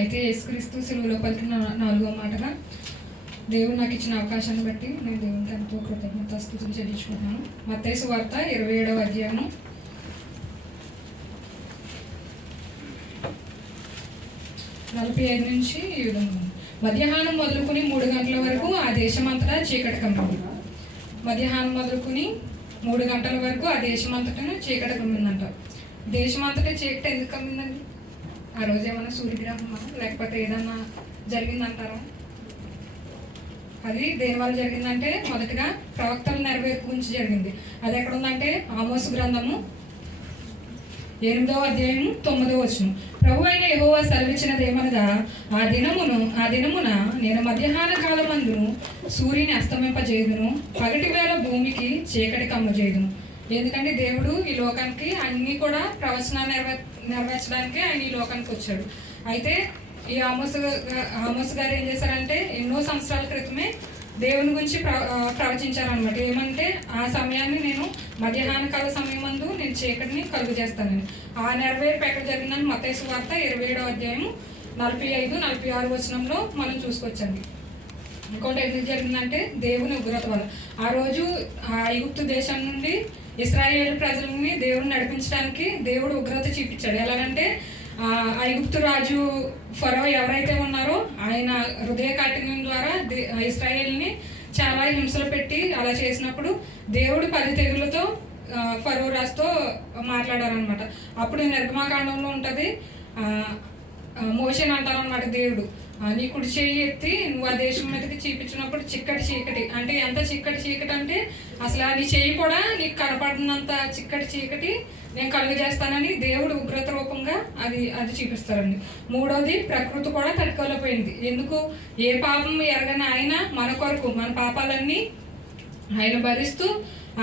అయితే యేసుక్రీస్తు సిలువలో పలికిన నాలుగో మాటగా దేవుడు నాకు ఇచ్చిన అవకాశాన్ని బట్టి నేను దేవునికి ఎంతో కృతజ్ఞతాస్తుతులు చెల్లించుకుంటున్నాను. మత్తయి సువార్త 27వ అధ్యాయము 45 నుంచి ఈ విధంగా ఉంది. మధ్యాహ్నం మొదలుకొని 3 గంటల వరకు ఆ దేశమంతటా చీకటి కమ్మింది. మధ్యాహ్నం మొదలుకొని 3 గంటల వరకు ఆ దేశమంతటను చీకటి కమ్మిందంట. దేశమంతటా చీకటి ఎందుకు కమ్మిందండి? ఆ రోజు ఏమన్నా సూర్యగ్రహణమా లేకపోతే ఏదన్నా జరిగిందంటారా? అది దేనివల్ల జరిగిందంటే మొదటిగా ప్రవక్తల నెరవేర్పు గురించి జరిగింది. అది ఎక్కడ ఉందంటే ఆమోసు గ్రంథము 8వ అధ్యాయం 9వ వచనం. ప్రభు అయిన యెహోవా సెలవిచ్చినది ఏమనగా, ఆ దినమున నేను మధ్యాహ్న కాలమందును సూర్యుని అస్తమింపజేయుదును, పగటి వేళ భూమికి చీకటి కమ్మజేయుదును. ఎందుకంటే దేవుడు ఈ లోకానికి అన్ని కూడా ప్రవచనాలు నెరవేర్చడానికి ఆయన ఈ లోకానికి వచ్చాడు. అయితే ఈ ఆమోస్ గారు ఏం చేశారంటే ఎన్నో సంవత్సరాల క్రితమే దేవుని గురించి ప్రవచించారనమాట. ఏమంటే ఆ సమయాన్ని నేను మధ్యాహ్న కాల సమయం మందు నేను చీకటిని కలుగు చేస్తానని. ఆ నెరవేర్పు ఎక్కడ జరిగిందని మత్తయి సువార్త 27వ అధ్యాయం 45-46 వచనంలో మనం చూసుకొచ్చండి. ఇంకోటి ఎందుకు జరిగిందంటే దేవుని ఉగ్రత వల్ల. ఆ రోజు ఆ ఐగుప్తు దేశం నుండి ఇశ్రాయేలు ప్రజలని దేవుని నడిపించడానికి దేవుడు ఉగ్రత చూపించాడు. ఎలాగంటే ఐగుప్తు రాజు ఫరో ఎవరైతే ఉన్నారో ఆయన హృదయ కాఠిన్యం ద్వారా ఇశ్రాయేల్ని చాలా హింసలు పెట్టి అలా చేసినప్పుడు దేవుడు 10 తెగులతో ఫరో రాజుతో మాట్లాడారనమాట. అప్పుడు నిర్గమాకాండంలో ఉంటుంది, మోషేని అంటారనమాట దేవుడు, నీ కుడి చేయి ఎత్తి నువ్వు ఆ దేశం మీదకి చూపించినప్పుడు చిక్కటి చీకటి అంటే ఎంత చిక్కటి చీకటి అంటే అసలు నీ చేయి కూడా నీకు కనపడినంత చిక్కటి చీకటి నేను కలుగజేస్తానని దేవుడు ఉగ్రత రూపంగా అది చూపిస్తారండి. మూడోది ప్రకృతి కూడా తట్టుకోలేకపోయింది. ఎందుకు? ఏ పాపం ఎరగని ఆయన మన కొరకు మన పాపాలన్నీ ఆయన భరిస్తూ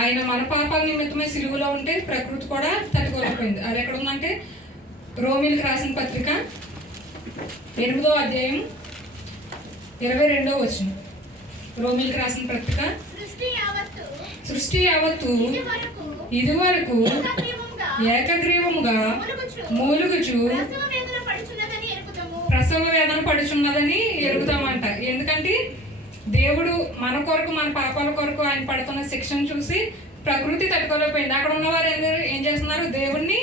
ఆయన మన పాపాల నిమిత్తమై సిలువలో ఉంటే ప్రకృతి కూడా తట్టుకోలేకపోయింది. అది ఎక్కడ ఉందంటే రోమీలకు రాసిన పత్రిక 8వ అధ్యాయం 22వ వచనం. రోమీలకు రాసిన పత్రిక, సృష్టి యావత్తు ఇదివరకు ఏకగ్రీవముగా మూలుగుచు ప్రసవ వేదన పడుచున్నదని ఎరుగుతామంట. ఎందుకంటే దేవుడు మన కొరకు మన పాపాల కొరకు ఆయన పడుతున్న శిక్షను చూసి ప్రకృతి తట్టుకోలేకపోయింది. అక్కడ ఉన్నవారు ఏం చేస్తున్నారు? దేవుణ్ణి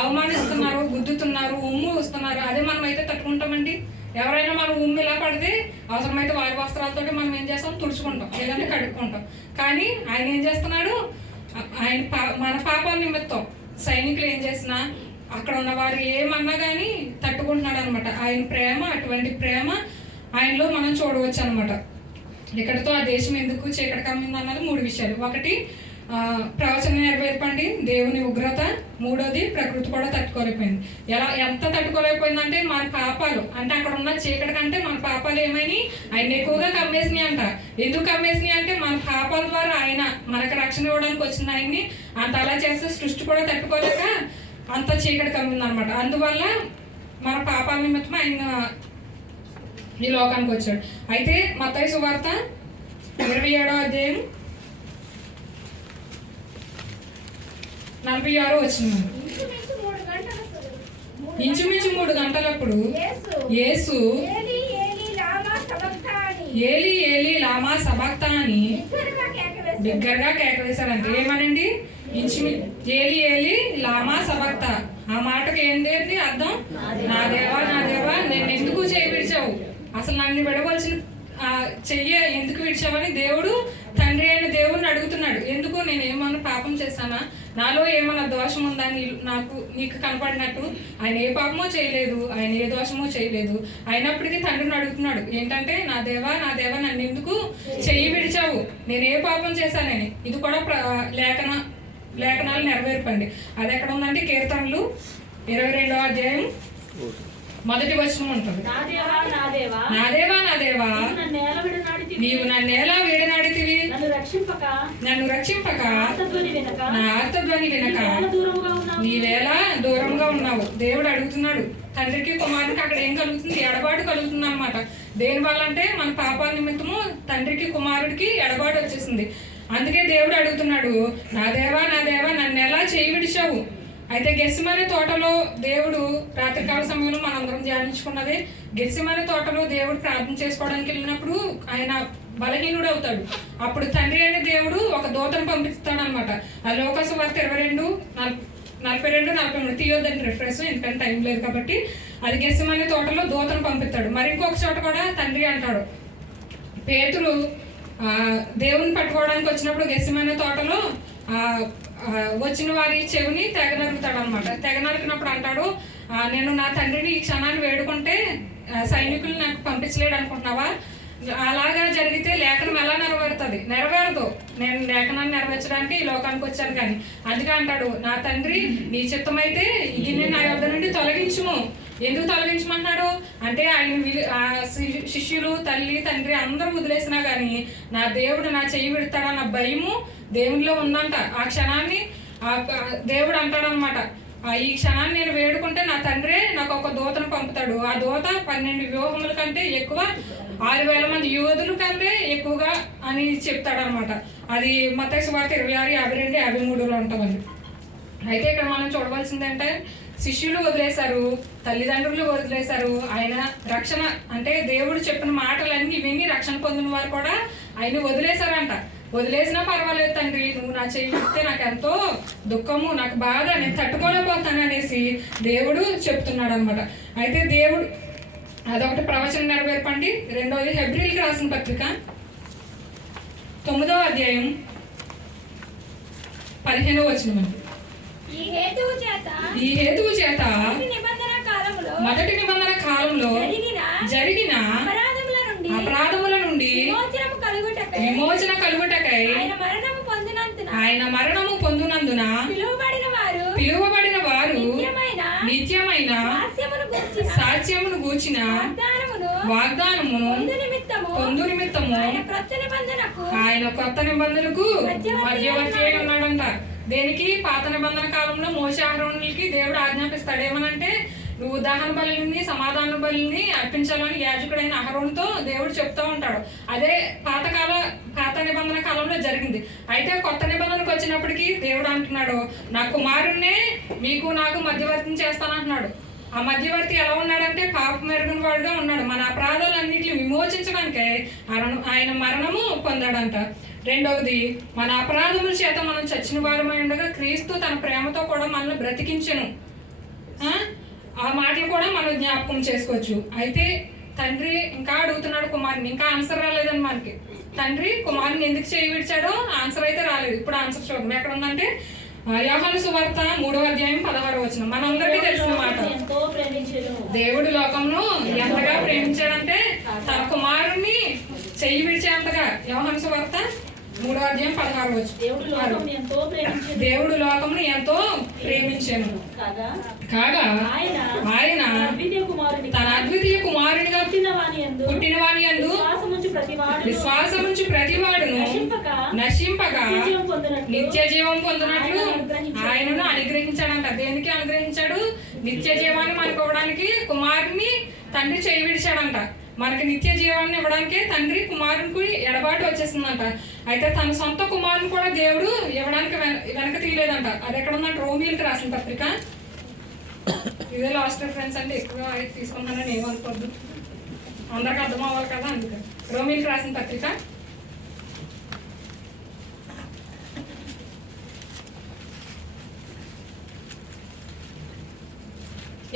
అవమానిస్తున్నారు, గుద్దుతున్నారు, ఉమ్ము వస్తున్నారు. అదే మనం అయితే తట్టుకుంటామండి? ఎవరైనా మనం ఉమ్ము ఇలా పడితే అవసరమైతే వారి వస్త్రాలతో మనం ఏం చేస్తాం? తుడుచుకుంటాం, లేదంటే కడుక్కుంటాం. కానీ ఆయన ఏం చేస్తున్నాడు? ఆయన మన పాపాల నిమిత్తం సైనికులు ఏం చేసినా అక్కడ ఉన్న వారు ఏమన్నా కానీ తట్టుకుంటున్నాడు అనమాట. ఆయన ప్రేమ, అటువంటి ప్రేమ ఆయనలో మనం చూడవచ్చు అనమాట. ఇక్కడతో ఆ దేశం ఎందుకు చీకటి కమ్మింది అన్నది 3 విషయాలు. ఒకటి ప్రవచన నెరవేర్పండి, దేవుని ఉగ్రత. మూడోది ప్రకృతి కూడా తట్టుకోలేకపోయింది. ఎంత తట్టుకోలేకపోయిందంటే మన పాపాలు అంటే అక్కడ ఉన్న చీకటి కంటే మన పాపాలు ఏమైనాయి? ఆయన ఎక్కువగా కమ్మేసినాయి అంట. ఎందుకు కమ్మేసినాయి అంటే మన పాపాల ద్వారా ఆయన మనకు రక్షణ ఇవ్వడానికి వచ్చిన ఆయన్ని అంత అలా చేస్తే సృష్టి కూడా తట్టుకోలేక అంత చీకటి కమ్మింది అనమాట. అందువల్ల మన పాపాల నిమిత్తం ఆయన ఈ లోకానికి వచ్చాడు. అయితే మత్తయి సువార్త 27వ అధ్యాయం 46 వచ్చింది. ఇంచుమించు 3 గంటలప్పుడు యేసు ఏలి ఏలి లామా సబక్తాని బిగ్గరగా కేకవేశారంటే ఏమనండి? ఏలి ఏలి లామా సబక్తా. ఆ మాటకు ఏంటి అర్థం? నా దేవా నా దేవా నేను ఎందుకు చేయి విడిచావు? అసలు నన్ను విడవలసిన చెయ్య ఎందుకు విడిచావని దేవుడు, తండ్రి అయిన దేవుడిని అడుగుతున్నాడు. ఎందుకు? నేను ఏమన్నా పాపం చేశానా? నాలో ఏమన్నా దోషం ఉందా నీకు కనపడినట్టు? ఆయన ఏ పాపమో చేయలేదు, ఆయన ఏ దోషమో చేయలేదు. అయినప్పటికీ తండ్రిని అడుగుతున్నాడు ఏంటంటే, నా దేవా నా దేవా నన్ను ఎందుకు చెయ్యి విడిచావు? నేను ఏ పాపం చేశానని. ఇది కూడా లేఖనాలు నెరవేర్పండి. అది ఎక్కడ ఉందంటే కీర్తనలు 22వ అధ్యాయం 1వ వచనం ఉంటుంది. నా దేవా నా దేవా నీవు నన్నేలా వీడనాడితివి? నన్ను రక్షింపక నా ఆర్తధ్వని వినక నీవేలా దూరంగా ఉన్నావు. దేవుడు అడుగుతున్నాడు. తండ్రికి కుమారునికి అక్కడ ఏం కలుగుతుంది? ఎడబాటు కలుగుతుంది అనమాట. దేనివల్ల అంటే మన పాపాల నిమిత్తము తండ్రికి కుమారుడికి ఎడబాటు వచ్చేసింది. అందుకే దేవుడు అడుగుతున్నాడు, నా దేవా నన్ను ఎలా చేయి విడిచావు? అయితే గెత్సెమనే తోటలో దేవుడు రాత్రికాల సమయంలో మనందరం ధ్యానించుకున్నది. గెత్సెమనే తోటలో దేవుడు ప్రార్థన చేసుకోవడానికి వెళ్ళినప్పుడు ఆయన బలహీనుడు అవుతాడు. అప్పుడు తండ్రి అయిన దేవుడు ఒక దూతను పంపిస్తాడు అనమాట. ఆ లోకాసు వార్త 22:42-43 తీయొద్దని రిఫరెన్స్, ఎందుకంటే టైం లేదు కాబట్టి. అది గెత్సెమనే తోటలో దూతను పంపిస్తాడు. మరి ఇంకొక చోట కూడా తండ్రి అంటాడు, పేతురు దేవుని పట్టుకోవడానికి వచ్చినప్పుడు గెత్సెమనే తోటలో వచ్చిన వారి చెవిని తెగ నరుకుతాడు అనమాట. తెగ నరికినప్పుడు అంటాడు, నేను నా తండ్రిని ఈ క్షణాన్ని వేడుకుంటే సైనికులు నాకు పంపించలేడు అనుకుంటున్నావా? అలాగా జరిగితే లేఖనం ఎలా నెరవేరదు. నేను లేఖనాన్ని నెరవేర్చడానికి ఈ లోకానికి వచ్చాను కానీ. అందుకే అంటాడు, నా తండ్రి నీ చిత్తమైతే ఈ గిన్నె నా యొద్ద నుండి తొలగించుము. ఎందుకు తొలగించమన్నాడు అంటే ఆయన శిష్యులు, తల్లి, తండ్రి అందరూ వదిలేసినా కానీ నా దేవుడు నా చెయ్యి విడతాడన్న భయము దేవునిలో ఉందంట. ఆ క్షణాన్ని దేవుడు అంటాడనమాట, ఈ క్షణాన్ని నేను వేడుకుంటే నా తండ్రే నాకు ఒక దూతను పంపుతాడు. ఆ దూత 12 వ్యూహముల కంటే ఎక్కువ, 6,000 మంది యోధుల కంటే ఎక్కువగా అని చెప్తాడనమాట. అది మత్తయి సువార్త 26:52-53లో ఉంటామండి. అయితే ఇక్కడ మనం చూడవలసిందంటే శిష్యులు వదిలేశారు, తల్లిదండ్రులు వదిలేశారు. ఆయన రక్షణ అంటే దేవుడు చెప్పిన మాటలన్నీ విని రక్షణ పొందిన వారు కూడా ఆయన వదిలేశారంట. వదిలేసినా పర్వాలేదు తండ్రి, నువ్వు నా చెయ్యి విడితే నాకు ఎంతో దుఃఖము, నాకు బాధ, నేను తట్టుకోలేకపోతాను అనేసి దేవుడు చెప్తున్నాడు అనమాట. అయితే దేవుడు అదొకటి ప్రవచనం నెరవేర్పండి. రెండోది హెబ్రీల్కి రాసిన పత్రిక 9వ అధ్యాయం 15వ వచనం. ఈ హేతువు చేత మొదటి నిబంధన కాలంలో జరిగిన అపరాధముల నుండి విమోచన కలుగుటకై ఆయన మరణము పొందునందున పిలువబడిన వారు నిత్యమైన సాక్ష్యమును గూర్చిన వాగ్దానమును పొందు నిమిత్తము ఆయన కొత్త నిబంధనకు మధ్యవర్తి అయి ఉన్నాడంట. దేనికి? పాత నిబంధన కాలంలో మోషే అహరోనులకి దేవుడు ఆజ్ఞాపిస్తాడు. ఏమనంటే, నువ్వు దహన బలిని, సమాధాన బలిని అర్పించాలని యాజకుడైన అహరోనుతో దేవుడు చెప్తూ ఉంటాడు. అదే పాత నిబంధన కాలంలో జరిగింది. అయితే కొత్త నిబంధనకు వచ్చినప్పటికీ దేవుడు అంటున్నాడు, నా కుమారుణ్ణే మీకు నాకు మధ్యవర్తిని చేస్తానంటున్నాడు. ఆ మధ్యవర్తి ఎలా ఉన్నాడంటే పాపం ఎరుగని వాడుగా ఉన్నాడు. మన అపరాధాలన్నింటినీ విమోచించడానికే ఆయన మరణము పొందాడంట. రెండవది, మన అపరాధముల చేత మనం చచ్చిన వారమై ఉండగా క్రీస్తు తన ప్రేమతో కూడా మనల్ని బ్రతికించెను. ఆ మాటలు కూడా మనం జ్ఞాపకం చేసుకోవచ్చు. అయితే తండ్రి ఇంకా అడుగుతున్నాడు కుమారుని, ఇంకా ఆన్సర్ రాలేదని మనకి. తండ్రి కుమారుని ఎందుకు చేయి విడిచాడో ఆన్సర్ అయితే రాలేదు. ఇప్పుడు ఆన్సర్ చూద్దాం. ఎక్కడ ఉందంటే యోహాను సువార్త 3వ అధ్యాయం 16వ వచనం. మనందరికీ తెలిసిన మాట. దేవుడు లోకంను ఎంతగా ప్రేమించాడంటే తన కుమారుణ్ణి చెయ్యి విడిచేంతగా. యోహాను సువార్త 3వ అధ్యాయం 16వ వచనం. దేవుడు లోకమును ఎంతో ప్రేమించాను కాగా ఆయన తన అద్వితీయ కుమారునిగా పుట్టిన వాని యందు విశ్వాసముంచు ప్రతివాడును నశింపగా నిత్య జీవం పొందినట్లు ఆయనను అనుగ్రహించాడంట. దేనికి అనుగ్రహించాడు? నిత్య జీవాన్ని మనకు ఇవ్వడానికి కుమారుని తండ్రి చేయి విడిచాడంట. మనకి నిత్య జీవాన్ని ఇవ్వడానికే తండ్రి కుమారునికి ఎడబాటు వచ్చేసిందంట. అయితే తన సొంత కుమారుని కూడా దేవుడు ఇవ్వడానికి వెనక తీయలేదంట. అది ఎక్కడ ఉందంటే రోమీయులకు రాసిన పత్రిక. ఇదే లాస్ట్ రిఫరెన్స్ అంటే ఎక్కువ తీసుకున్నానని ఏమనుకోద్దు, అందరికి అర్థం అవ్వాలి కదా. అందుకని రోమీయులకు రాసిన పత్రిక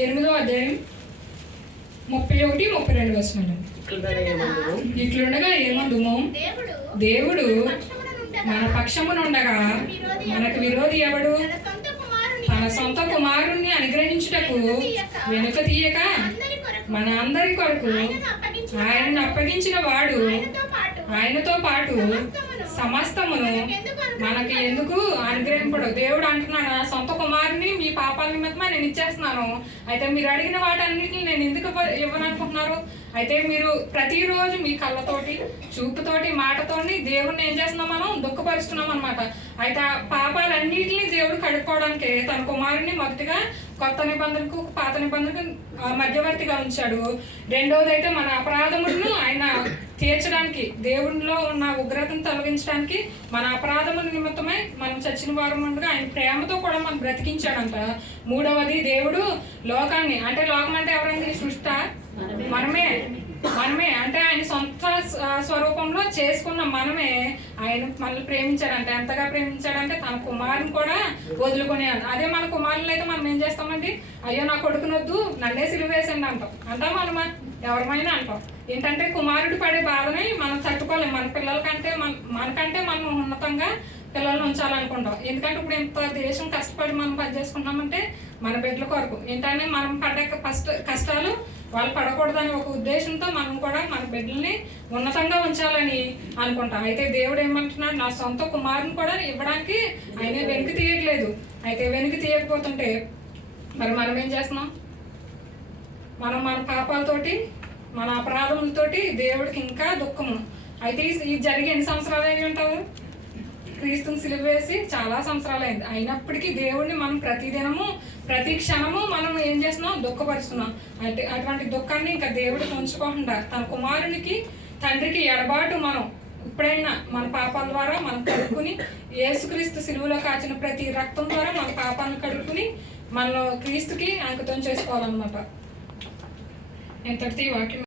8వ అధ్యాయం 31-32 వచనాలు. ఇట్లుండగా ఏమందుము, దేవుడు మన పక్షమునుండగా మనకు విరోధి ఎవడు? తన సొంత కుమారుణ్ణి అనుగ్రహించుటకు వెనుక తీయక మన అందరి కొరకు ఆయనను అప్పగించిన వాడు ఆయనతో పాటు సమస్తమును మనకి ఎందుకు అనుగ్రహింపడు? దేవుడు అంటున్నాడు, నా సొంత కుమారుని మీ పాపాల నిమిత్తమా నేను ఇచ్చేస్తున్నాను. అయితే మీరు అడిగిన వాటన్నిటిని నేను ఎందుకు ఇవ్వననుకుంటున్నారు? అయితే మీరు ప్రతిరోజు మీ కళ్ళతోటి చూపుతోటి మాటతోని దేవుడిని ఏం చేస్తున్నాం, మనం దుఃఖపరుస్తున్నాం అనమాట. అయితే ఆ పాపాలన్నిటిని దేవుడు కడుక్కోవడానికి తన కుమారుని మొదటిగా కొత్త నిబంధనకు పాత నిబంధనకు మధ్యవర్తిగా ఉంచాడు. రెండవది అయితే మన అపరాధములను ఆయన తీర్చడానికి, దేవుడిలో ఉన్న ఉగ్రతను తొలగించడానికి, మన అపరాధముల నిమిత్తమై మనం చచ్చిన వారం ఉండగా ఆయన ప్రేమతో కూడా మనం బ్రతికించాడంట. మూడవది దేవుడు లోకాన్ని, అంటే లోకం అంటే ఎవరైంది, సృష్ట మనమే అంటే ఆయన సొంత స్వరూపంలో చేసుకున్న మనమే ఆయన మనల్ని ప్రేమించాడంటే, ఎంతగా ప్రేమించాడంటే తన కుమారుని కూడా వదులుకునే. అదే మన కుమారులు అయితే మనం ఏం చేస్తామండి, అయ్యో నా కొడుకునొద్దు నన్నే సిలువేసండి అంటాం మనమా, ఎవరమైనా అంటాం. ఏంటంటే కుమారుడు పడే బాధని మనం తట్టుకోలేం. మన పిల్లలకంటే మనకంటే మనం ఉన్నతంగా పిల్లల్ని ఉంచాలనుకుంటాం. ఎందుకంటే ఇప్పుడు ఇంత దేశం కష్టపడి మనం పని చేసుకుంటామంటే మన బిడ్డల కొరకు. ఏంటంటే మనం పడే కష్టాలు వాళ్ళు పడకూడదని ఒక ఉద్దేశంతో మనం కూడా మన బిడ్డల్ని ఉన్నతంగా ఉంచాలని అనుకుంటాం. అయితే దేవుడు ఏమంటున్నాడు, నా సొంత కుమారుని కూడా ఇవ్వడానికి ఆయన వెనక్కి తీయట్లేదు. అయితే వెనక్కి తీయకపోతుంటే మరి మనం ఏం చేస్తున్నాం, మన పాపాలతోటి మన అపరాధములతోటి దేవుడికి ఇంకా దుఃఖము. అయితే ఇది జరిగి ఎన్ని సంవత్సరాలు అయి ఉంటావు, క్రీస్తుని సిలువ వేసి చాలా సంవత్సరాలు అయింది. అయినప్పటికీ దేవుడిని మనం ప్రతిదినము ప్రతి క్షణము మనం ఏం చేస్తున్నాం, దుఃఖపరుస్తున్నాం. అంటే అటువంటి దుఃఖాన్ని ఇంకా దేవుడికి ఉంచుకోకుండా తన కుమారునికి తండ్రికి ఎడబాటు మనం ఇప్పుడైనా మన పాపాల ద్వారా మనం కడుక్కుని, యేసుక్రీస్తు సిలువలో కాచిన ప్రతి రక్తం ద్వారా మన పాపాలను కడుక్కుని మనం క్రీస్తుకి అంకితం చేసుకోవాలన్నమాట. ఎంతటి వాక్యం.